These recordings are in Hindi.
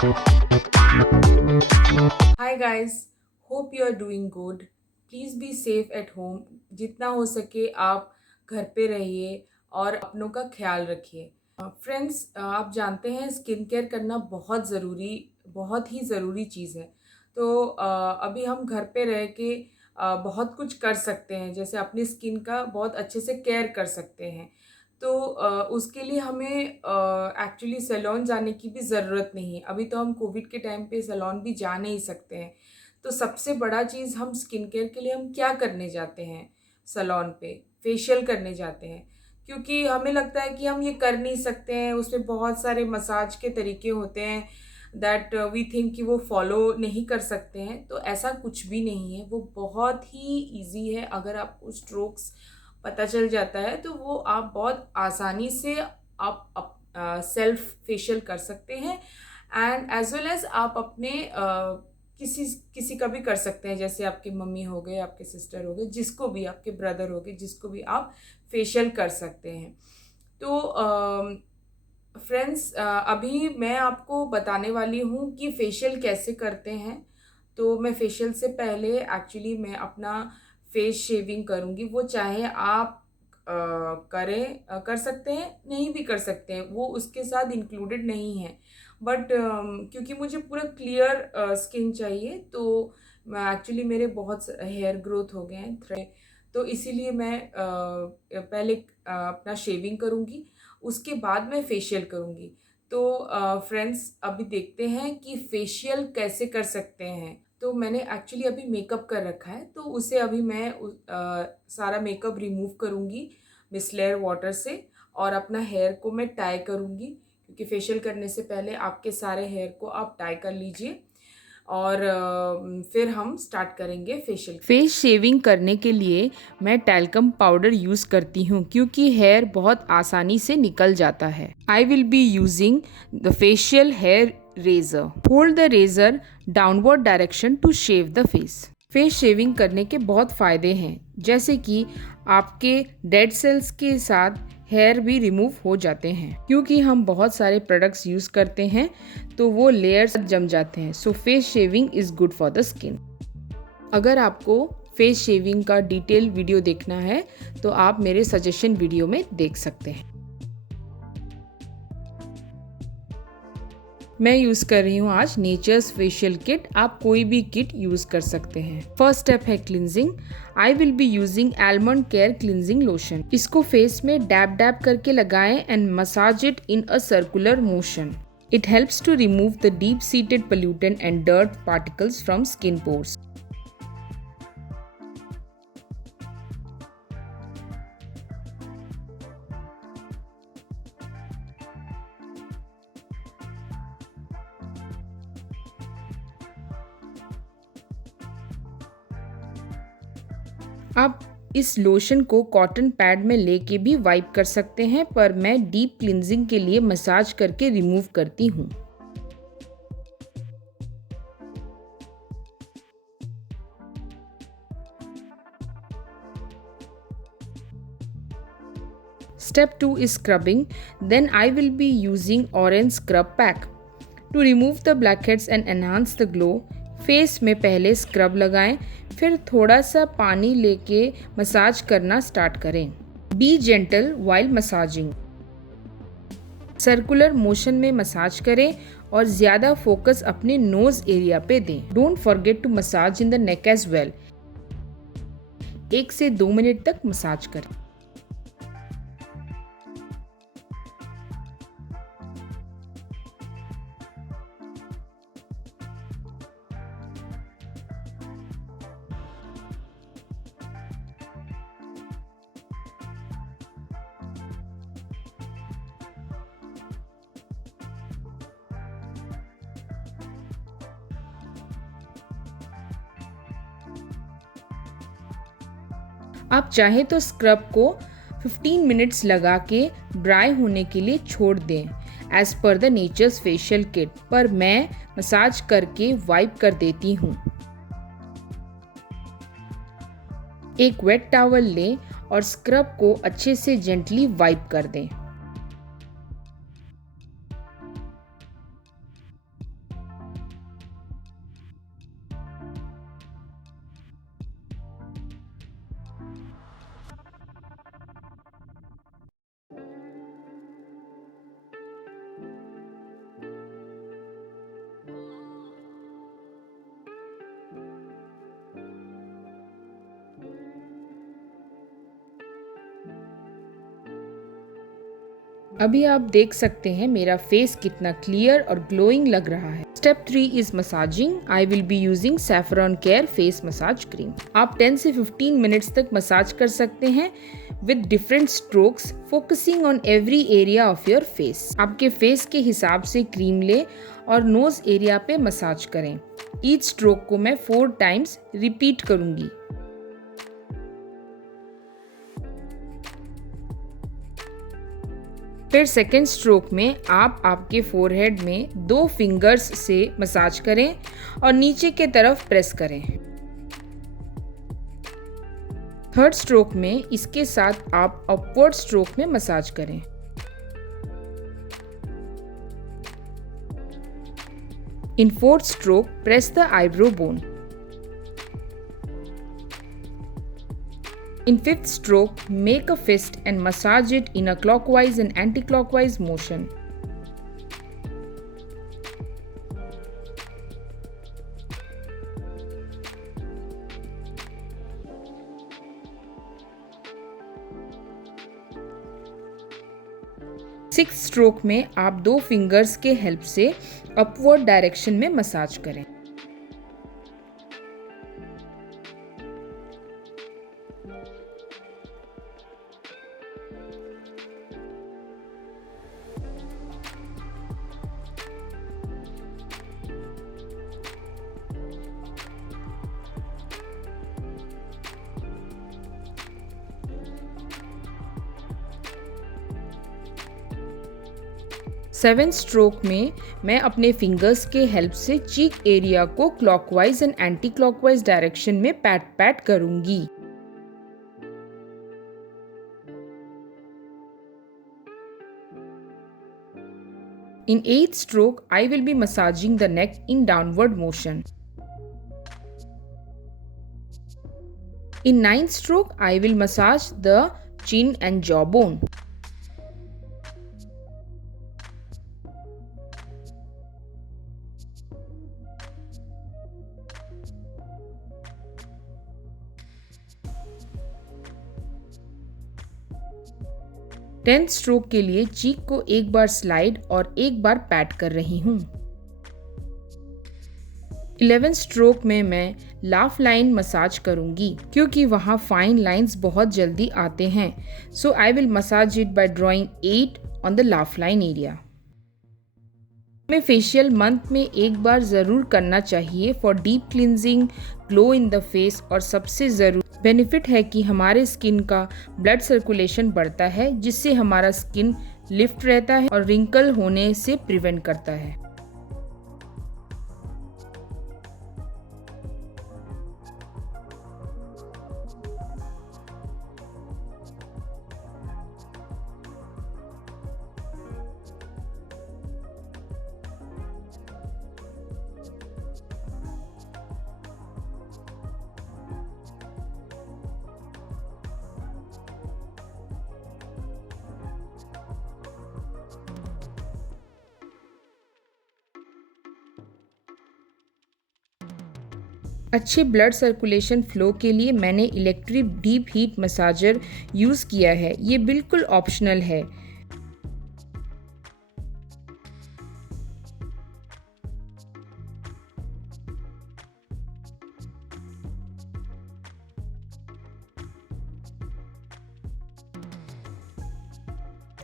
Hi guys, hope you are doing good. Please be safe at home. जितना हो सके आप घर पे रहिए और अपनों का ख्याल रखिए। फ्रेंड्स, आप जानते हैं स्किन केयर करना बहुत ही ज़रूरी चीज़ है। तो अभी हम घर पे रह के बहुत कुछ कर सकते हैं, जैसे अपनी स्किन का बहुत अच्छे से केयर कर सकते हैं। तो उसके लिए हमें एक्चुअली सैलून जाने की भी ज़रूरत नहीं है। अभी तो हम कोविड के टाइम पे सैलून भी जा नहीं सकते हैं। तो सबसे बड़ा चीज़, हम स्किन केयर के लिए हम क्या करने जाते हैं सैलून पे? फेशियल करने जाते हैं। क्योंकि हमें लगता है कि हम ये कर नहीं सकते हैं, उसमें बहुत सारे मसाज के तरीके होते हैं दैट वी थिंक कि वो फॉलो नहीं कर सकते हैं। तो ऐसा कुछ भी नहीं है, वो बहुत ही ईज़ी है। अगर आपको स्ट्रोक्स पता चल जाता है तो वो आप बहुत आसानी से आप सेल्फ फेशियल कर सकते हैं। एंड एज वेल एज आप अपने किसी किसी का भी कर सकते हैं, जैसे आपके मम्मी हो गए, आपके सिस्टर हो गए, जिसको भी, आपके ब्रदर हो गए, जिसको भी आप फेशियल कर सकते हैं। तो फ्रेंड्स, अभी मैं आपको बताने वाली हूँ कि फेशियल कैसे करते हैं। तो मैं फेशियल से पहले एक्चुअली मैं अपना फेस शेविंग करूँगी। वो चाहे आप कर सकते हैं, नहीं भी कर सकते हैं, वो उसके साथ इंक्लूडेड नहीं है। बट क्योंकि मुझे पूरा क्लियर स्किन चाहिए, तो मैं एक्चुअली मेरे बहुत हेयर ग्रोथ हो गए हैं, तो इसीलिए मैं पहले अपना शेविंग करूँगी, उसके बाद मैं फेशियल करूँगी। तो फ्रेंड्स, अभी देखते हैं कि फेशियल कैसे कर सकते हैं। तो मैंने एक्चुअली अभी मेकअप कर रखा है, तो उसे अभी मैं सारा मेकअप रिमूव करूँगी मिसलेयर वाटर से, और अपना हेयर को मैं टाई करूँगी, क्योंकि फेशियल करने से पहले आपके सारे हेयर को आप टाई कर लीजिए। और फिर हम स्टार्ट करेंगे फेशियल। फेस शेविंग करने के लिए मैं टैल्कम पाउडर यूज़ करती हूँ, क्योंकि हेयर बहुत आसानी से निकल जाता है। I will be using the facial hair razor. Hold the razor downward direction to shave the face. Face shaving करने के बहुत फ़ायदे हैं, जैसे कि आपके डेड सेल्स के साथ हेयर भी रिमूव हो जाते हैं। क्योंकि हम बहुत सारे प्रोडक्ट्स यूज़ करते हैं तो वो लेयर्स जम जाते हैं। सो face shaving is good for the skin. अगर आपको फेस शेविंग का डिटेल वीडियो देखना है तो आप मेरे सजेशन वीडियो में देख सकते हैं। मैं यूज़ कर रही हूँ आज नेचर्स फेशियल किट। आप कोई भी किट यूज़ कर सकते हैं। फर्स्ट स्टेप है cleansing. I will be using almond care cleansing lotion. इसको फेस में डैब डैब करके लगाएं and massage it in a circular motion. It helps to remove the deep-seated pollutant and dirt particles from skin pores. आप इस लोशन को कॉटन पैड में लेके भी वाइप कर सकते हैं, पर मैं डीप क्लिनजिंग के लिए मसाज करके रिमूव करती हूँ। Step 2 is scrubbing. Then I will be using orange scrub pack to remove the blackheads and enhance the glow. Face में पहले स्क्रब लगाएं, फिर थोड़ा सा पानी लेके मसाज करना स्टार्ट करें। Be gentle while massaging. Circular motion में मसाज करें और ज़्यादा फोकस अपने नोज एरिया पे दें। Don't forget to massage in the neck as well. 1 से 2 मिनट तक मसाज करें। आप चाहें तो स्क्रब को 15 मिनट्स लगा के ड्राई होने के लिए छोड़ दें as per the natures facial kit, पर मैं मसाज करके वाइप कर देती हूँ। एक वेट टॉवल लें और स्क्रब को अच्छे से जेंटली वाइप कर दें। अभी आप देख सकते हैं मेरा फेस कितना क्लियर और ग्लोइंग लग रहा है। Step 3 is massaging. I will be using saffron care face massage cream. आप 10 से 15 मिनट्स तक मसाज कर सकते हैं with different strokes, focusing on every area of your face. आपके फेस के हिसाब से क्रीम ले और नोज एरिया पे मसाज करें। ईच स्ट्रोक को मैं 4 टाइम्स रिपीट करूंगी। फिर सेकेंड स्ट्रोक में आप आपके फोरहेड में 2 फिंगर्स से मसाज करें और नीचे के तरफ प्रेस करें। थर्ड स्ट्रोक में इसके साथ आप अपवर्ड स्ट्रोक में मसाज करें। In fourth stroke press the eyebrow bone. In fifth stroke, make a fist and massage it in a clockwise and anti-clockwise motion. Sixth stroke में आप 2 फिंगर्स के हेल्प से अपवर्ड डायरेक्शन में मसाज करें। सेवेंथ स्ट्रोक में मैं अपने फिंगर्स के हेल्प से चीक एरिया को clockwise and anti clockwise direction में पैट करूंगी। In eighth stroke, I will be massaging the neck in downward motion. In ninth stroke, I will massage the chin and jawbone. Tenth stroke के लिए चीक को एक बार स्लाइड और एक बार पैट कर रही हूँ। 11th स्ट्रोक में मैं लाफ लाइन मसाज करूंगी क्योंकि वहाँ फाइन लाइंस बहुत जल्दी आते हैं। So I will massage it by drawing 8 on the laugh line area. हमें फेशियल मंथ में एक बार ज़रूर करना चाहिए for deep cleansing, glow in the face और सबसे ज़रूरी बेनिफिट है कि हमारे स्किन का ब्लड सर्कुलेशन बढ़ता है जिससे हमारा स्किन लिफ्ट रहता है और रिंकल होने से प्रिवेंट करता है। अच्छे ब्लड सर्कुलेशन फ्लो के लिए मैंने electric deep heat massager use किया है। ये बिल्कुल ऑप्शनल है।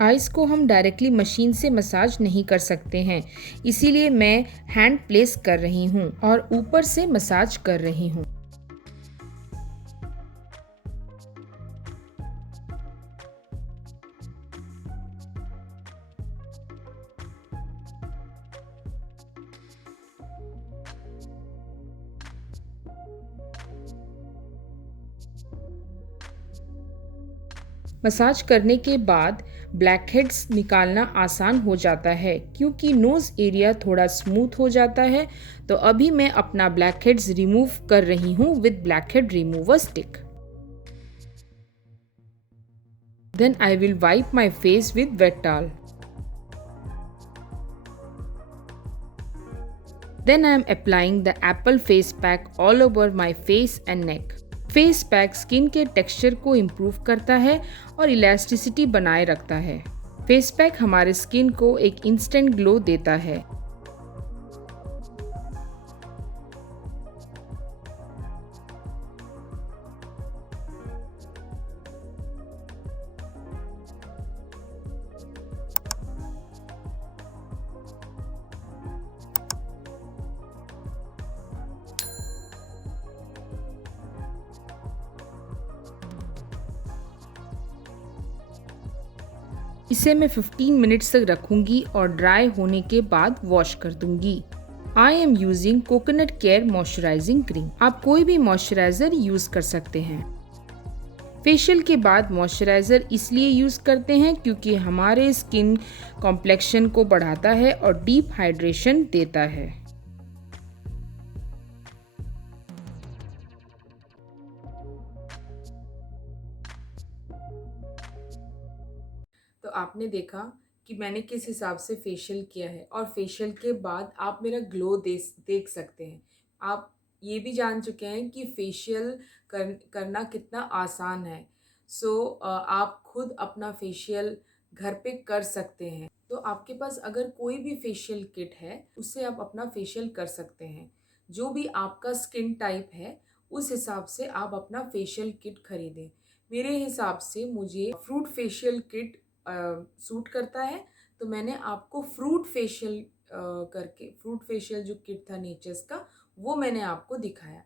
आइस को हम डायरेक्टली मशीन से मसाज नहीं कर सकते हैं, इसीलिए मैं हैंड प्लेस कर रही हूँ और ऊपर से मसाज कर रही हूँ। मसाज करने के बाद ब्लैक हेड्स निकालना आसान हो जाता है क्योंकि नोज़ एरिया थोड़ा स्मूथ हो जाता है। तो अभी मैं अपना ब्लैक हेड्स रिमूव कर रही हूँ with blackhead remover stick. Then I will wipe my face with wet towel. Then I am applying the apple face pack all over my face and neck. Face pack skin के टेक्सचर को इम्प्रूव करता है और इलास्टिसिटी बनाए रखता है। फेस पैक हमारे स्किन को एक इंस्टेंट ग्लो देता है। इसे मैं 15 मिनट्स तक रखूंगी और ड्राई होने के बाद वॉश कर दूंगी। I am using coconut care moisturising cream. आप कोई भी मॉइस्चराइजर यूज कर सकते हैं। फेशियल के बाद मॉइस्चराइजर इसलिए यूज करते हैं क्योंकि हमारे स्किन कॉम्प्लेक्शन को बढ़ाता है और डीप हाइड्रेशन देता है। तो आपने देखा कि मैंने किस हिसाब से फेशियल किया है और फेशियल के बाद आप मेरा ग्लो देख सकते हैं। आप ये भी जान चुके हैं कि फेशियल करना कितना आसान है। आप खुद अपना फेशियल घर पे कर सकते हैं। तो आपके पास अगर कोई भी फेशियल किट है उससे आप अपना फेशियल कर सकते हैं। जो भी आपका स्किन टाइप है उस हिसाब से आप अपना फेशियल किट खरीदें। मेरे हिसाब से मुझे फ्रूट फेशियल किट सूट करता है, तो मैंने आपको फ्रूट फेशियल करके फ्रूट फेशियल जो किट था नेचर्स का वो मैंने आपको दिखाया।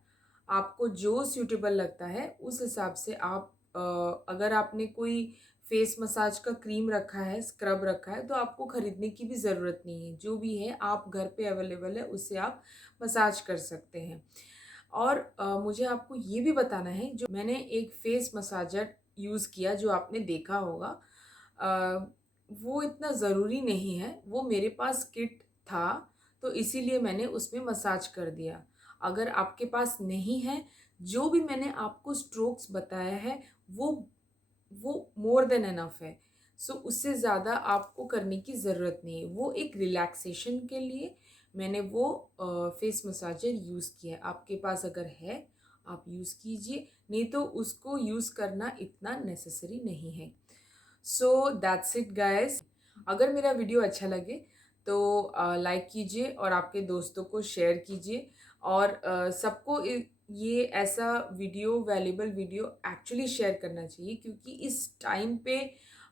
आपको जो सूटेबल लगता है उस हिसाब से आप अगर आपने कोई फेस मसाज का क्रीम रखा है, स्क्रब रखा है, तो आपको ख़रीदने की भी ज़रूरत नहीं है। जो भी है आप घर पे अवेलेबल है उससे आप मसाज कर सकते हैं। और मुझे आपको ये भी बताना है, जो मैंने एक फेस मसाजर यूज़ किया जो आपने देखा होगा, अ, वो इतना ज़रूरी नहीं है। वो मेरे पास किट था तो इसीलिए मैंने उसमें मसाज कर दिया। अगर आपके पास नहीं है, जो भी मैंने आपको स्ट्रोक्स बताया है वो मोर देन इनफ है। उससे ज़्यादा आपको करने की ज़रूरत नहीं है। वो एक रिलैक्सेशन के लिए मैंने वो फेस मसाजर यूज़ किया है। आपके पास अगर है आप यूज़ कीजिए, नहीं तो उसको यूज़ करना इतना नेसेसरी नहीं है। That's it guys. अगर मेरा वीडियो अच्छा लगे तो लाइक कीजिए और आपके दोस्तों को शेयर कीजिए और सबको ये ऐसा video valuable video actually share करना चाहिए, क्योंकि इस टाइम पे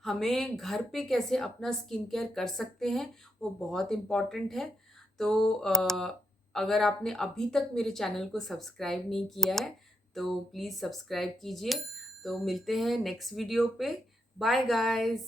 हमें घर पे कैसे अपना स्किन केयर कर सकते हैं वो बहुत इम्पॉर्टेंट है। तो अगर आपने अभी तक मेरे चैनल को सब्सक्राइब नहीं किया है तो प्लीज़ सब्सक्राइब कीजिए। तो मिलते हैं नेक्स्ट वीडियो पे। Bye guys.